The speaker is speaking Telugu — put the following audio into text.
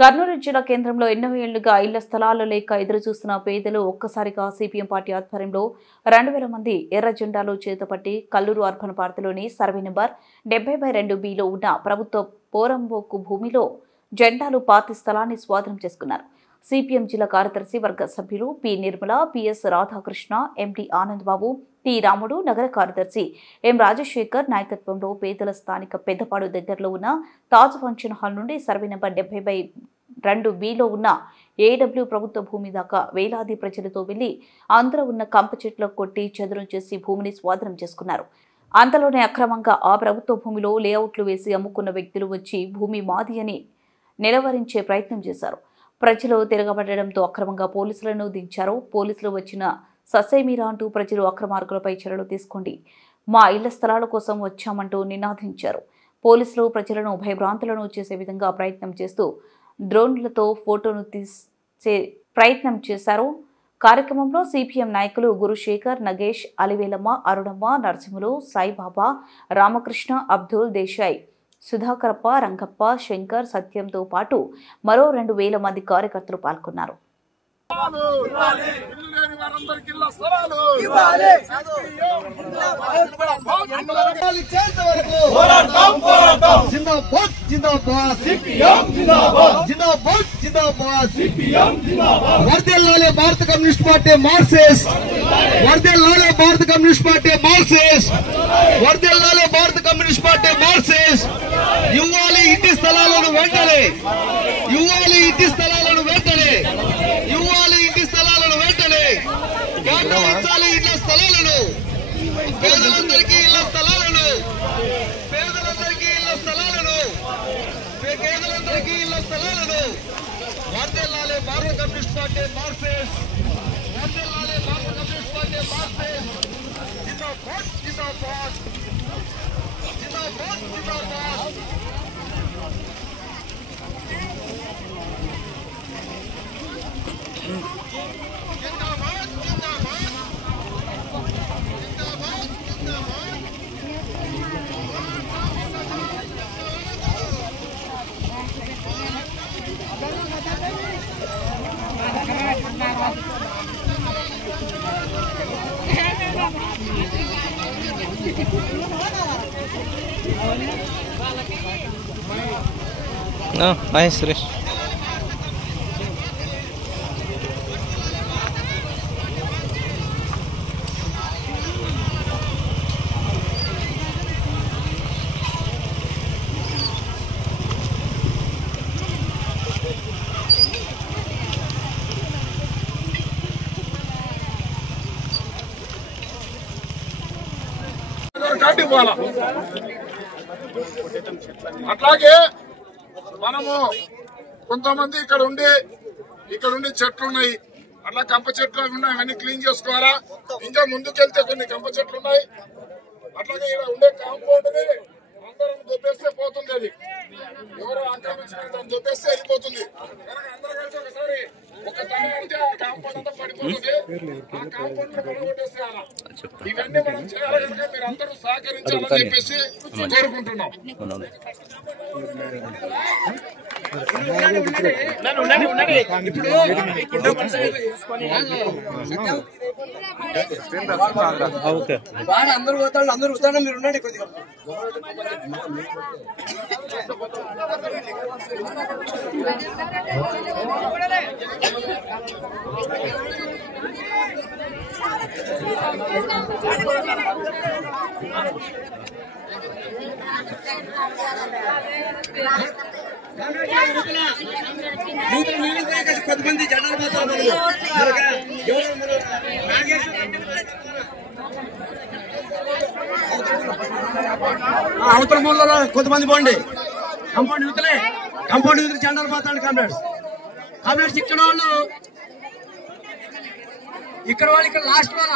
కర్నూలు జిల్లా కేంద్రంలో ఎన్నో ఏళ్లుగా ఇళ్ల స్థలాలు లేక ఎదురుచూస్తున్న పేదలు ఒక్కసారిగా సిపిఎం పార్టీ ఆధ్వర్యంలో 2000 మంది ఎర్ర జెండాలు చేతపట్టి కల్లూరు అర్బన్ పార్టీలోని సర్వే నంబర్ 70/2బిలో ఉన్న ప్రభుత్వ పోరంబోకు భూమిలో జెండాలు పాతి స్థలాన్ని స్వాధీనం చేసుకున్నారు. సిపిఎం జిల్లా కార్యదర్శి వర్గ సభ్యులు పి నిర్మల, పిఎస్ రాధాకృష్ణ, ఎండి ఆనంద్ బాబు, టి రాముడు, నగర కార్యదర్శి ఎం రాజశేఖర్ నాయకత్వంలో పేదల స్థానిక పెద్దపాడు దగ్గరలో ఉన్న తాజ్ ఫంక్షన్ హాల్ నుండి సర్వే నంబర్ 70/2బిలో ఉన్న ఏడబ్ల్యూ ప్రభుత్వ భూమి దాకా వేలాది ప్రజలతో వెళ్లి అందులో ఉన్న కంప చెట్లకు కొట్టి చదును చేసి భూమిని స్వాధీనం చేసుకున్నారు. అంతలోనే అక్రమంగా ఆ ప్రభుత్వ భూమిలో లేఅవుట్లు వేసి అమ్ముకున్న వ్యక్తులు వచ్చి భూమి మాది అని నిలవరించే ప్రయత్నం చేశారు. ప్రజలు తిరగబడడంతో అక్రమంగా పోలీసులను దించారు. పోలీసులు వచ్చిన ససేమీరా అంటూ ప్రజలు అక్రమార్కులపై చర్యలు తీసుకోండి, మా ఇళ్ల స్థలాల కోసం వచ్చామంటూ నినాదించారు. పోలీసులు ప్రజలను భయభ్రాంతులను చేసే విధంగా ప్రయత్నం చేస్తూ డ్రోన్లతో ఫోటోను తీసే ప్రయత్నం చేశారు. కార్యక్రమంలో సిపిఎం నాయకులు గురుశేఖర్, నగేష్, అలివేలమ్మ, అరుణమ్మ, నరసింహులు, సాయిబాబా, రామకృష్ణ, అబ్దుల్, దేశాయ్, సుధాకరప్ప, రంగప్ప, శంకర్, సత్యంతో పాటు మరో 2000 మంది కార్యకర్తలు పాల్గొన్నారు. వర్ధిల్లాలి భారత కమ్యూనిస్ట్ పార్టీ మార్క్సిస్ట్, వర్ధిల్లాలి భారత కమ్యూనిస్ట్ పార్టీ మార్క్సిస్ట్, వర్ధిల్లాలి భారత కమ్యూనిస్ట్ పార్టీ మార్క్సిస్ట్. ఇవ్వాలి ఇంటి స్థలాలను వెంటనే, ఇవ్వాలి ఇంటి స్థలాలను వెంటనే, ఇవ్వాలి ఇంటి స్థలాలను వెంటనే, కేటాయించాలి ఇళ్ల స్థలాలను, పేదలందరికీ ఇళ్ల స్థలాలను, పేదలందరికీ ఇళ్ల స్థలాలను, పేదలందరికీ ఇళ్ల స్థలాలను. వర్ధిల్లాలి భారత కమ్యూనిస్ట్ పార్టీ మార్క్సిస్ట్, వర్ధిల్లాలి భారత కమ్యూనిస్ట్ పార్టీ మార్క్సిస్ట్. జిందాబాద్, జిందాబాద్, జిందాబాద్, జిందాబాద్. No, nice, Suresh. అట్లాగే మనము కొంతమంది ఇక్కడ ఉండి చెట్లు ఉన్నాయి, అట్లా కంప చెట్లు ఉన్నాయి, అవన్నీ క్లీన్ చేసుకోవాలా. ఇంకా ముందుకెళ్తే కొన్ని కంప చెట్లు ఉన్నాయి. అట్లాగే ఇక్కడ ఉండే కాంపౌండ్ ని అందరం దొబ్బేస్తే పోతుంది, అది ఎవరో ఆక్రమించిన దాన్ని దొబ్బేస్తే వెళ్ళిపోతుంది. కనుక అందరూ కలిసి ఒకసారి ఒక తన అంటే ఆ కాంపౌండ్ అంతా పడిపోతుంది, ఆ కాంపౌండ్ ని పడగొట్టేసేయాలా. ఇవన్నీ మనం చేయాలి కనుక మీరు అందరూ సహకరించాలని చెప్పేసి కోరుకుంటున్నాం. అందరూ పోతాడు, అందరూ వస్తాడు, మీరు ఉండండి కొద్దిగా. కొంతమంది జనాలు మాత్రం అవతల మూలలో కొంతమంది పోండి. కంపౌండ్ యూతులే, కంపౌండ్ యూతులు జెండాలు పోతాడు. కామ్రేడ్స్ ఇక్కడ వాళ్ళు, ఇక్కడ లాస్ట్ వాళ్ళ